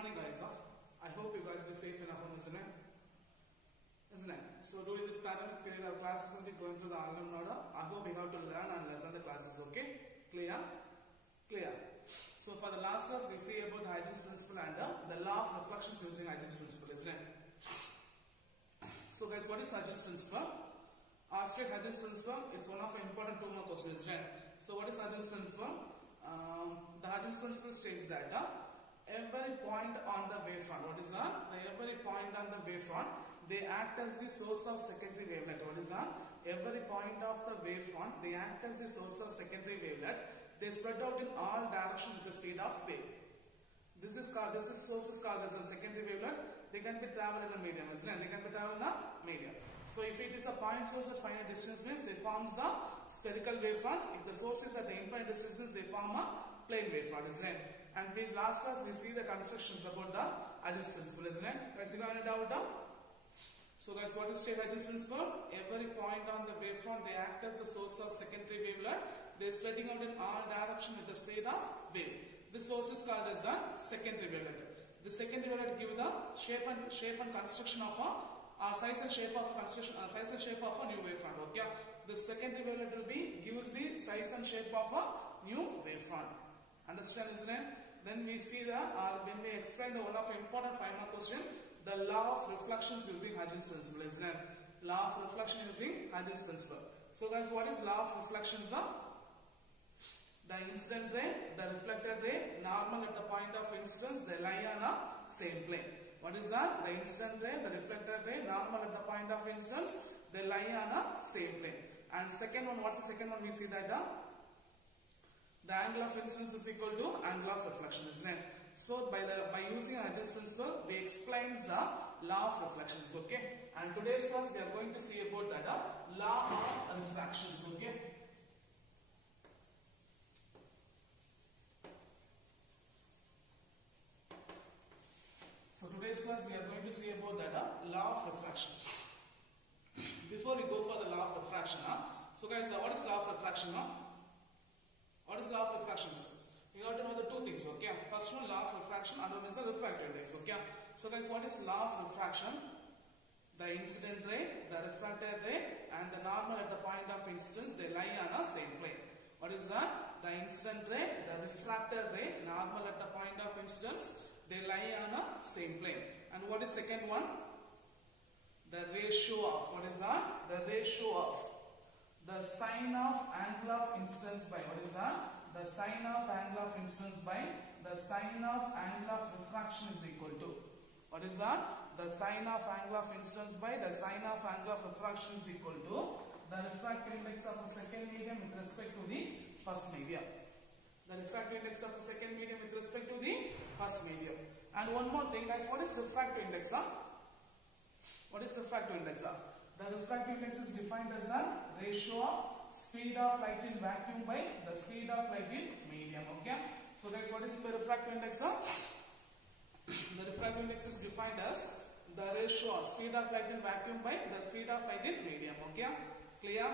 morning, guys. I hope you guys will be safe in home, isn't it? Isn't it? So during this pandemic period, our classes will be going through the online order. I hope you have to learn and listen the classes. Okay? Clear? Clear. So for the last class, we see about the Huygens principle and the law of reflections using Huygens principle, isn't it? So guys, what is Huygens principle? Straight Huygens principle is one of the important 2 mark questions, isn't it? So what is Huygens principle? The Huygens principle states that every point on the wavefront, what is that? Every point on the wavefront, they act as the source of secondary wavelet. What is that? Every point of the wavefront, they act as the source of secondary wavelet. They spread out in all directions with the speed of wave. This source is called as a secondary wavelet. They can be traveled in a medium, isn't it? They can be traveled in a medium. So if it is a point source at finite distance means they forms the spherical wavefront. If the source is at the infinite distance means they form a plane wavefront, isn't it? And in last class we see the constructions about the Huygens principle, isn't it? Guys, you got any doubt? So guys, what is state Huygens principle? Every point on the wavefront, they act as the source of secondary wavelet. They are spreading out in all directions with the speed of wave. This source is called as the secondary wavelet. The secondary wavelet give the shape and construction of a size and shape of a new wavefront. Okay, the secondary wavelet will be gives the size and shape of a new wavefront. Understand, isn't it? Then we see when we explain the one of important 5 mark question, the law of reflections using Huygens principle, isn't it? Law of reflection using Huygens principle. So guys, what is law of reflections? The incident ray, the reflected ray, normal at the point of incidence, they lie on a same plane. What is that? The incident ray, the reflected ray, normal at the point of incidence, they lie on a same plane. And second one, what's the second one? We see that the angle of incidence is equal to angle of reflection, isn't it? So by using Huygens principle, we explains the law of reflections. Okay. And today's class we are going to see about that law of refractions. Okay. So today's class we are going to see about that law of refraction. Before we go for the law of refraction, so guys, what is law of refraction? What is law of refraction? You have to know the 2 things. Okay. First one, law of refraction, other one is the refractive index. Okay. So guys, what is law of refraction? The incident ray, the refracted ray, and the normal at the point of incidence, they lie on a same plane. What is that? The incident ray, the refracted ray, normal at the point of incidence, they lie on a same plane. And what is second one? The ratio of, what is that? The ratio of the sine of angle of incidence by, what is that? The sine of angle of incidence by the sine of angle of refraction is equal to, what is that? The sine of angle of incidence by the sine of angle of refraction is equal to the refractive index of the second medium with respect to the first medium. The refractive index of the second medium with respect to the first medium. And one more thing, guys, what is refractive index? What is refractive index? The refractive index is defined as the ratio of speed of light in vacuum by the speed of light in medium. Okay. So guys, what is the refractive index? The refractive index is defined as the ratio of speed of light in vacuum by the speed of light in medium. Okay. Clear?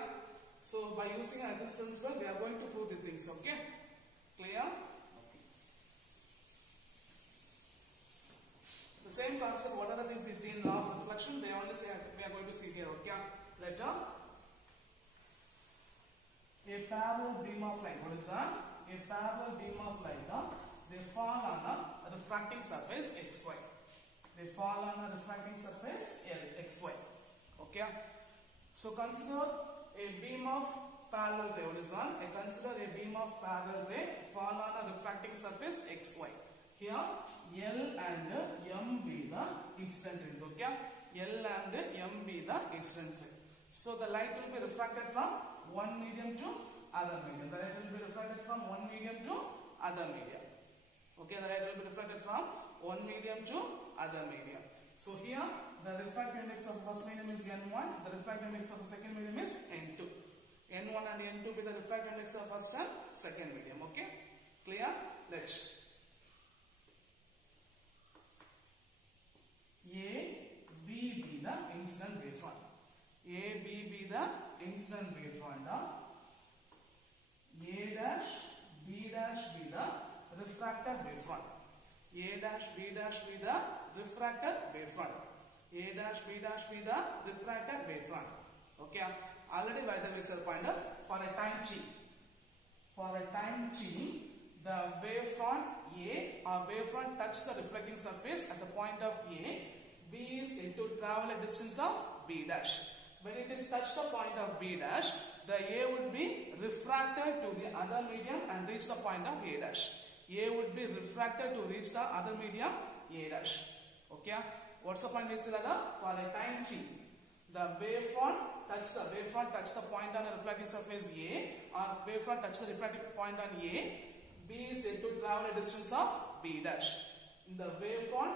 So by using Huygens principle, we are going to prove the things. Okay. Clear? Okay. The same concept, what are the things we see in law of reflection? They only say we are going to see here. Okay. Letter. A parallel beam of light. What is that? A parallel beam of light. They fall on a refracting surface XY. They fall on a refracting surface XY. Okay. So consider a beam of parallel ray. What is that? I consider a beam of parallel ray fall on a refracting surface XY. Here L and M be the incident rays. Okay. L and M be the incident ray. So the light will be refracted from one medium to other medium. The light will be refracted from one medium to other medium. Okay, the light will be refracted from one medium to other medium. So here the refractive index of first medium is N1, the refractive index of the second medium is N2. N1 and N2 be the refractive index of first and second medium. Okay, clear? Let's A, B be the incident wavefront. A, B be the incident wavefront. A dash, B dash be the refracted wavefront. A dash B dash be the refracted wavefront. A dash B dash be the refracted wavefront. Okay. Already by the way, sir, pointer for a time t. For a time t, the wavefront A or wavefront touch the reflecting surface at the point of A. B is to travel a distance of B dash. When it is touch the point of B dash, the A would be refracted to the other medium and reach the point of A dash. A would be refracted to reach the other medium A dash. Okay. What's the point? For a time t, the wavefront touch the point on the reflecting surface A, or wavefront touch the reflecting point on A. B is said to travel a distance of B dash. In the wavefront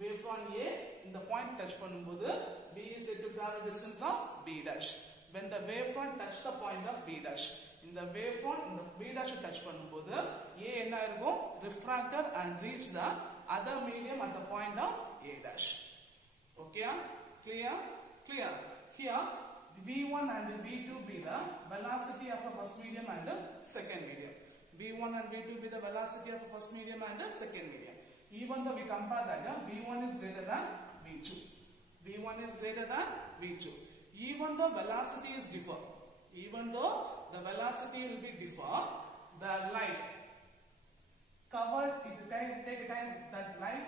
A, in the point touch பண்ணும்போது B is said to travel a distance of B dash. When the wavefront touch the point of B dash, in the wavefront in the B dash touch பண்ணும்போது A என்ன இருக்கும்? Refracted and reach the other medium at the point of A dash. Okay? Clear? Clear. Here V1 and V2 be the velocity of a first medium and a second medium. V1 and V2 be the velocity of a first medium and a second medium. Even though we compare that, V1 is greater than V2. V1 is greater than V2. Even though velocity is differ, even though the velocity will be differ, the light covered, take time, that light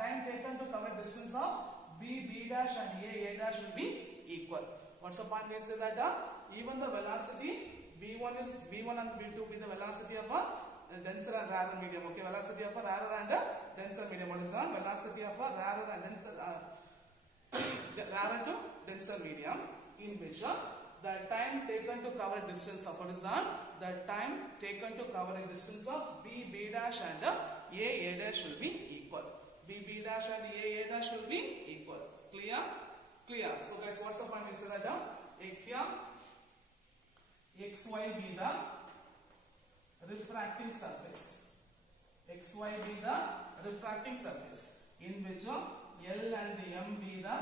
time taken to cover distance of B dash and A dash will be equal. What's the point? We say that even the velocity V1 and V2 be the velocity of a denser and rarer medium. Okay, velocity of a rarer and a denser medium. What is that? Velocity of a rarer and denser, rarer to denser medium, in which the time taken to cover distance of what is that? The time taken to cover a distance of B dash and A dash will be equal. B dash and A dash will be equal. Clear? Clear. So guys, what's the point? We say that here XY be the refracting surface. XY be the refracting surface, in which L and M be the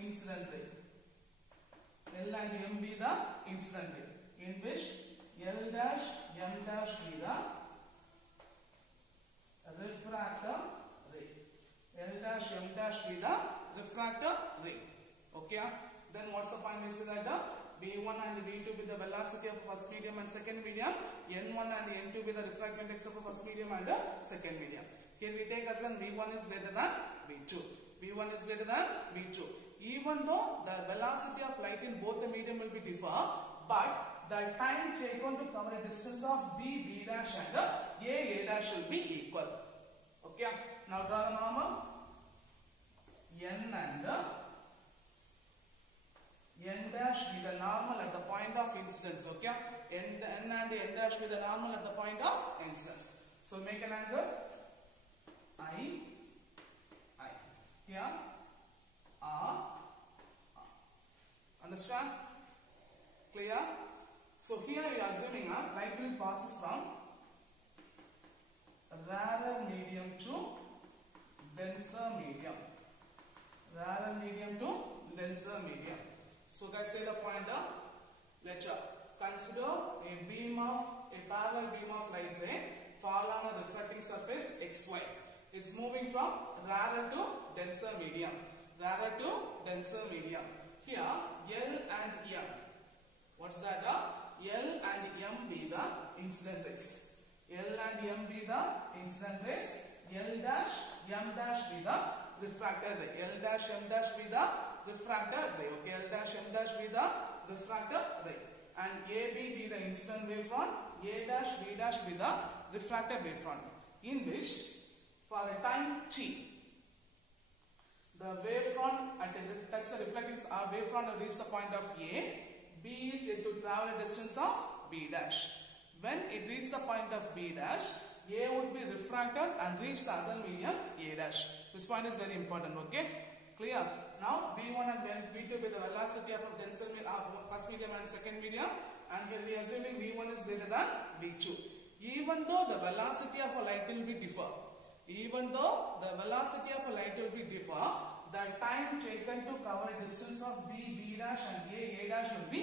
incident ray. L and M be the incident ray, in which L dash M dash be the refractor ray. L dash M dash be the refractor ray. Okay. Then what's the point? We say that V1 and V2 be the velocity of first medium and second medium. N1 and N2 be the refractive index of first medium and second medium. Here we take as V1 is greater than V2. V1 is greater than V2. Even though the velocity of light in both the medium will be differ, but the time taken to cover a distance of B dash and A dash will be equal. Okay. Now draw the normal. N and N dash be the normal at the point of incidence. Okay. N and N dash be the normal at the point of incidence. So make an angle I. Here R. Understand? Clear? So here we are assuming light will passes from rarer medium to denser medium. Rarer medium to denser medium. So guys, say the pointer. Let's consider a parallel beam of light ray fall on a reflecting surface XY. It's moving from rarer to denser medium. Rarer to denser medium. Here L and M. What's that? L and M be the incident rays. L and M be the incident rays. L dash M dash be the refracted ray. L dash M dash be the refracted ray. Okay, L dash M dash be the refracted ray. And AB be the incident wavefront. A dash B dash be the refracted wavefront. In which, for a time t, the wavefront at touch the reflecting wavefront will reach the point of A. B is said to travel a distance of B dash. When it reaches the point of B dash, A would be refracted and reach the other medium A dash. This point is very important. Okay, clear? Now V1 and V2 be the velocity of denser first medium and second medium, and here we are assuming V1 is greater than V2. Even though the velocity of a light will be differ, even though the velocity of a light will be differ, the time taken to cover a distance of B dash and A dash will be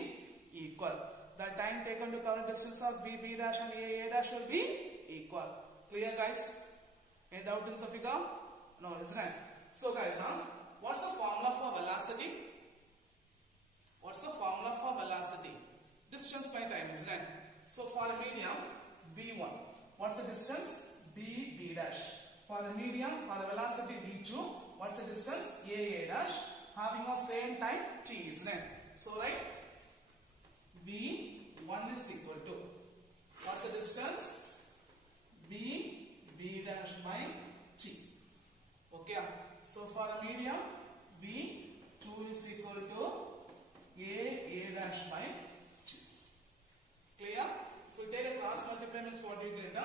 equal. The time taken to cover distance of B dash and A dash will be equal. Clear guys? Any doubt in the figure? No, isn't it? So guys, what's the formula for velocity? What's the formula for velocity? Distance by time, isn't it? So for a medium, v1, what's the distance? b dash. For the medium, for the velocity v2, what's the distance? a dash, having of same time t, isn't it? So right, v1 is equal to, what's the distance? b dash by t. Okay, so for a medium, v2 is equal to a dash by t. Clear? If we take a cross multiply, means what do you get?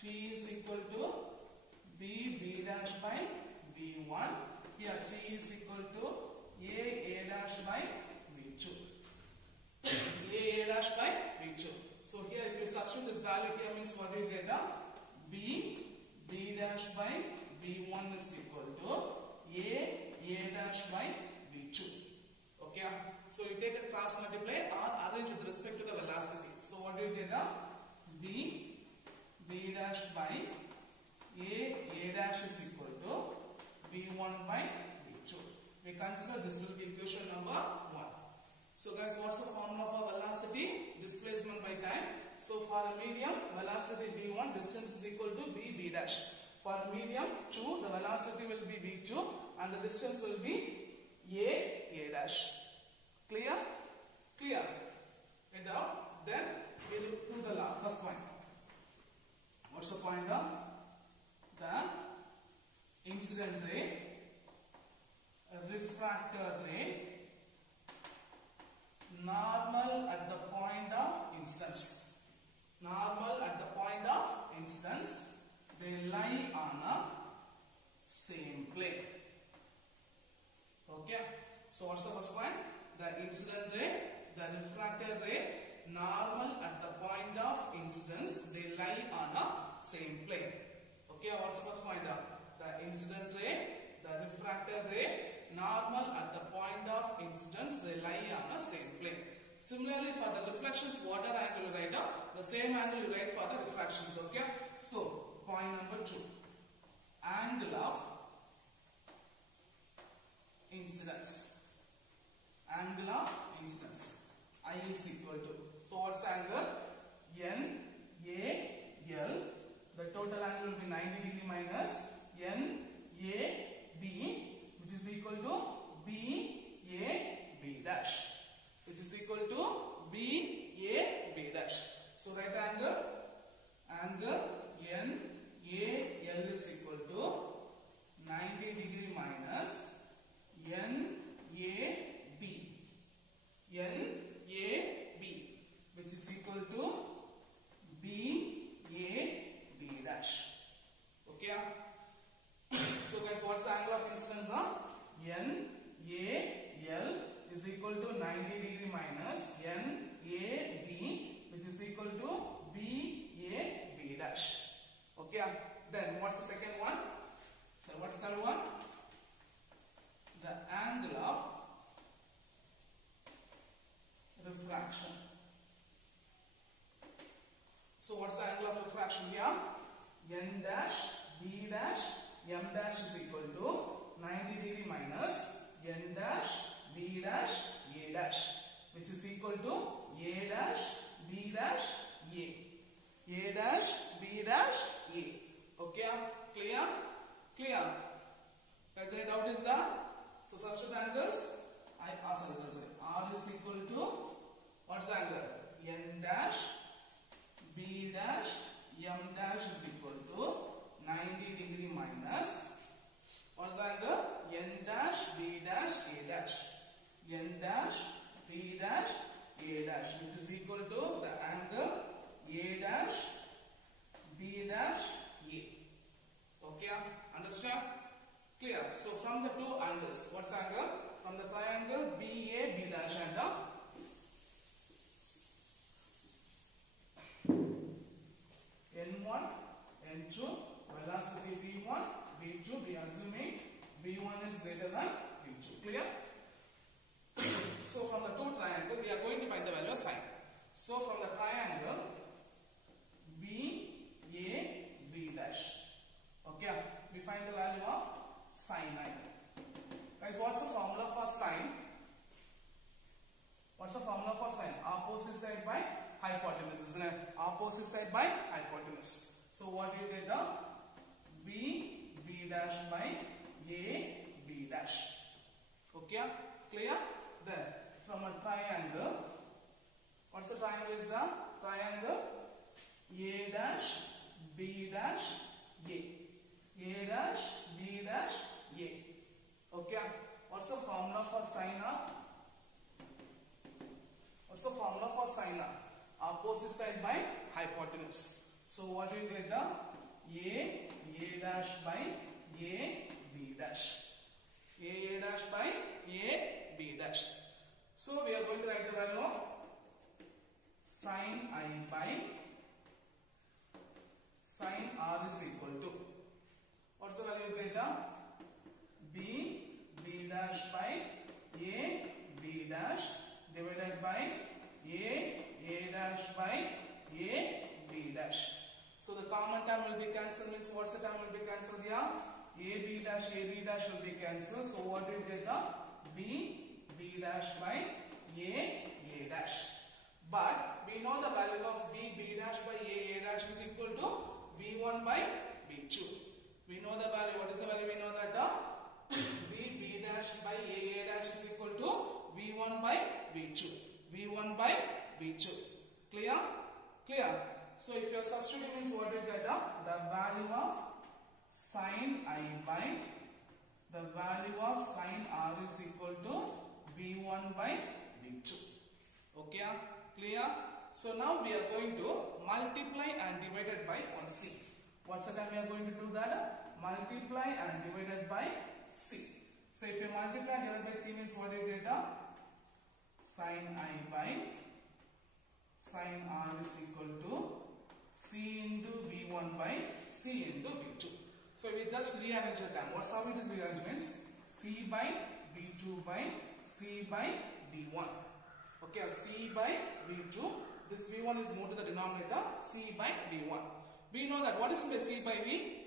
T is equal to b dash by v1. Here t is equal to a dash by v2. a dash by v2. So here if you substitute this value here, means what do you get? b dash by v1 is equal to a dash by v2. Okay, so you take a cross multiply or arrange with respect to the velocity. So what do you get? b dash by a dash is equal to v1 by v2. We consider this will be equation number 1. So guys, what's the formula for velocity? Displacement by time. So for a medium, velocity v1, distance is equal to b dash. For a medium 2, the velocity will be v2 and the distance will be a dash. Clear? Clear? And out. Then we will do the first point. What's the point? The incident ray, refractor ray, normal at the point of incidence. Normal at the point of incidence, they lie on a same plane. Okay. So what's the first point? The incident ray, the refractor ray, normal at the point of incidence, they lie on a same plane. Okay, what's the first point? The incident ray, the refractor ray, normal at the point of incidence, they lie on a same plane. Similarly, for the reflections, what angle you write up? The same angle you write for the refractions. Okay, so point number 2, angle of incidence. Angle of incidence, I is equal to, so what's the angle? N A L, the total angle will be 90 degree minus N A B, which is equal to B A B dash, which is equal to B A B dash. So right angle N A L is equal to 90 degree minus N A B, which is equal to B A B dash. Okay. So guys, what's the angle of incidence? N A L is equal to 90 degree minus N A B, which is equal to B A B dash. Okay. Then what's the second one? So what's the third one? The angle of refraction. So what's the angle of refraction here? N dash, B dash, M dash is equal to 90 degree minus N dash, B dash, A dash, which is equal to A dash, B dash, A. A dash, B dash, A. Okay, clear? Clear? Guys, any doubt is there? So substitute angles. Sorry. R is equal to, what's the angle? N dash, B dash, M dash is equal to 90 degree minus, what's the angle? N dash, B dash, A dash. N dash, B dash, A dash, which is equal to the angle A dash, B dash, A. Okay, understand? Clear? So from the two angles, what's the angle? From the triangle BA, B dash and N1, N2, velocity V1, V2, we assuming V1 is greater than V2. Clear? So from the two triangle, we are going to find the value of sine. So from the triangle BA, B dash. Okay. side by hypotenuse. So what do you get? The A dash by A B dash. A dash by A B dash. So we are going to write the value of sin I by sin R is equal to, what's the value you get? B dash by A B dash divided by A dash by A B dash. So the common term will be cancelled, means what's the term will be cancelled here? A B dash will be cancelled. So what do you get? B dash by A dash. But we know the value of B dash by A dash is equal to B1 by B2. We know the value. What is the value? We know that B dash by A dash is equal to V1 by B2. V1 by B2. Clear? Clear? So if you are substituting, means what you get? The value of sin I by the value of sin R is equal to V1 by V2. Okay? Clear? So now we are going to multiply and divided by on C. What's the time we are going to do that? Multiply and divided by C. So if you multiply and divide by C, means what do you get? Sin I by sin R is equal to C into V1 by C into V2. So we just rearrange the term. What's how it is rearrangements? C by V2 by C by V1. Okay, C by V2. This V1 is moved to the denominator. C by V1. We know that what is C by V?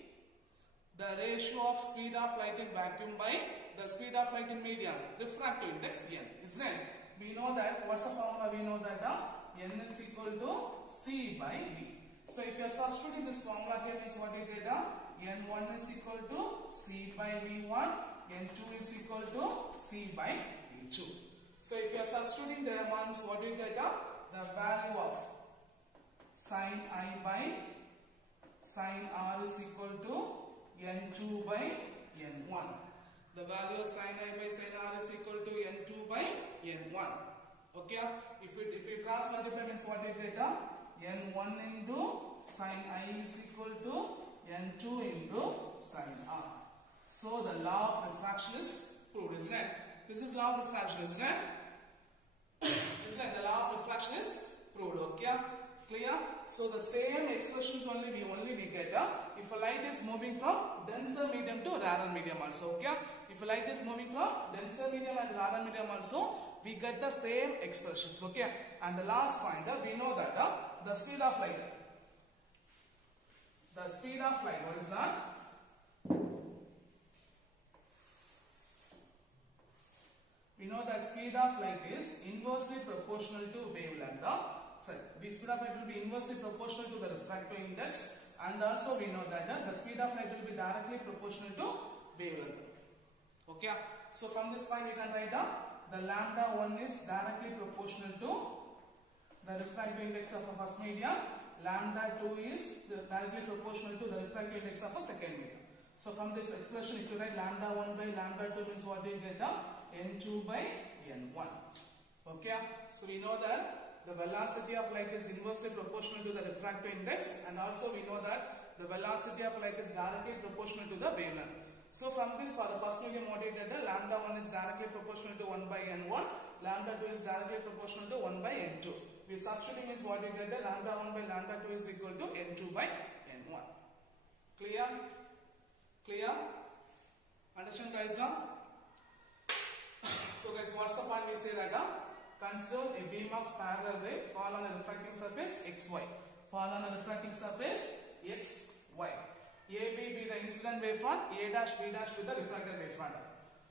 The ratio of speed of light in vacuum by the speed of light in medium. Refractive index N. Isn't it? We know that. What's the formula? We know that N is equal to C by V. So if you are substituting this formula here, means what you get? N1 is equal to C by V1. N2 is equal to C by V2. So if you are substituting the ones, what do you get? The value of sin I by sin R is equal to N2 by N1. The value of sin I by sin R is equal to N2 by N1. Okay? If you cross multiply, means what you get? N1 into sin I is equal to N2 into sin R. So the law of refraction is proved, isn't it? This is law of refraction, isn't it? Isn't it? The law of refraction is proved. Okay? Clear? So the same expressions only we get if a light is moving from denser medium to rarer medium also. Okay? If a light is moving from denser medium and rarer medium also, we get the same expressions. Okay? And the last point, we know that the speed of light. The speed of light, what is that? We know that speed of light is inversely proportional to wavelength. The speed of light will be inversely proportional to the refractive index, and also we know that the speed of light will be directly proportional to wavelength. Okay, so from this point we can write the lambda 1 is directly proportional to the refractive index of a first medium. Lambda 2 is directly proportional to the refractive index of a second medium. So from this expression, if you write lambda 1 by lambda 2, means what do you get? N2 by N1. Okay, so we know that the velocity of light is inversely proportional to the refractive index, and also we know that the velocity of light is directly proportional to the wavelength. So from this, for the first medium, what you get? Lambda 1 is directly proportional to 1 by N1. Lambda 2 is directly proportional to 1 by N2. We substituting is what you get? Lambda 1 by lambda 2 is equal to N2 by N1. Clear? Clear? Understand, guys? So guys, what's the point we say that? Consider a beam of parallel ray fall on a refracting surface XY. Fall on a refracting surface XY. AB be the incident wavefront, A dash B dash with the refracted wavefront.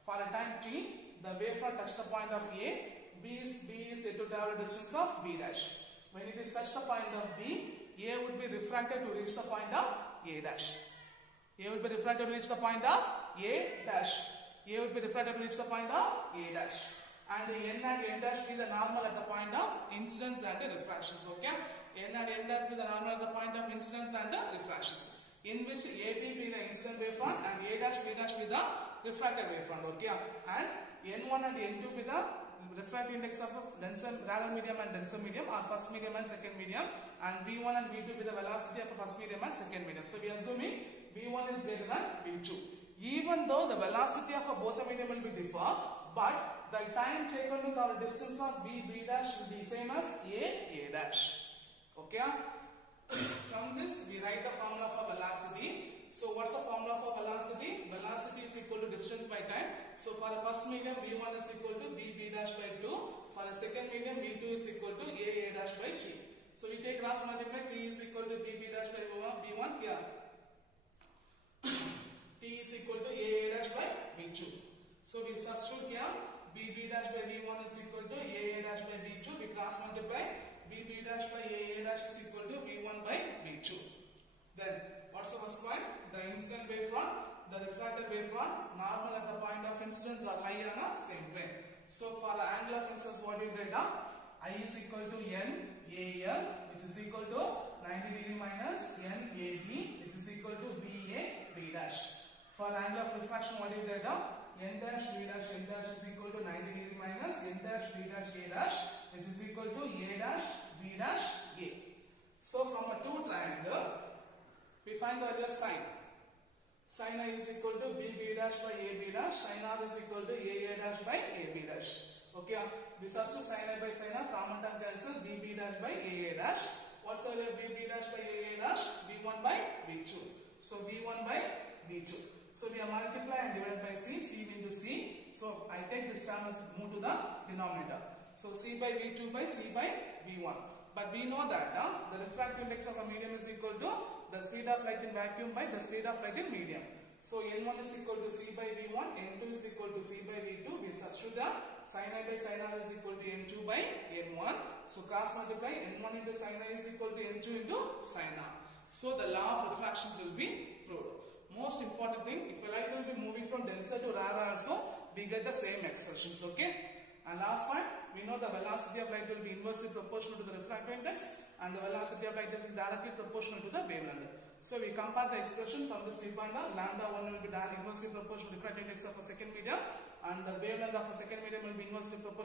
For a time t, the wavefront touch the point of A, B is yet to travel a distance of B dash. When it is touch the point of B, A would be refracted to reach the point of A dash. A would be refracted to reach the point of A dash. A would be refracted to reach the point of A dash. And N and N dash be the normal at the point of incidence and the refractions. Okay? N and N dash be the normal at the point of incidence and the refractions. In which AB be the incident wavefront and A dash B dash be the refracted wavefront. Okay? And N1 and N2 be the refractive index of a denser rarer medium and denser medium, or first medium and second medium, and V1 and V2 with the velocity of a first medium and second medium. So we are assuming V1 is greater than V2. Even though the velocity of both the medium will be differ, but the time taken to cover distance of B dash will be same as A dash. Okay? From this we write the formula for velocity. So what's the formula for velocity? Velocity is equal to distance by time. So for the first medium, V1 is equal to B dash by 2. For the second medium, V2 is equal to A dash by T. So we take cross multiply, T is equal to B dash by V1 here. T is equal to A dash by V2. So we substitute here, B dash by V1 is equal to A dash by V2. We cross multiply, B dash by A dash is equal to V1 by V2. Then what's the first point? The incident wavefront, the refracted wavefront, normal at the point of incidence are lie on a same plane. So for the angle of incidence, what you get? I is equal to N AL, which is equal to 90 degree minus N AB, which is equal to BA B dash. For the angle of refraction, what you get? N dash B dash N dash is equal to 90 degree minus N dash B dash A dash, which is equal to A dash B dash A. So from a two triangle, we find the earlier sine. Sine I is equal to B dash by A dash. Sine R is equal to A dash by A dash. Okay, we substitute sine I by sine R, common term cancel, B dash by A dash. What's the earlier B dash by A dash? B1 by B2. So B1 by B2. So we are multiply and divide by C, C into C. So I take this term as move to the denominator. So C by V2 by C by V1. But we know that the refractive index of a medium is equal to the speed of light in vacuum by the speed of light in medium. So N1 is equal to C by V1, N2 is equal to C by V2. We substitute the sin I by sin R is equal to N2 by N1. So cross multiply, N1 into sin I is equal to N2 into sin R. So the law of refractions will be proved. Most important thing, if a light will be moving from denser to rarer also, we get the same expressions. Okay? And last point, we know the velocity of light will be inversely proportional to the refractive index, and the velocity of light is directly proportional to the wavelength. So we compare the expression. From this we find out lambda 1 will be inversely proportional to the refractive index of a second medium, and the wavelength of a second medium will be inversely proportional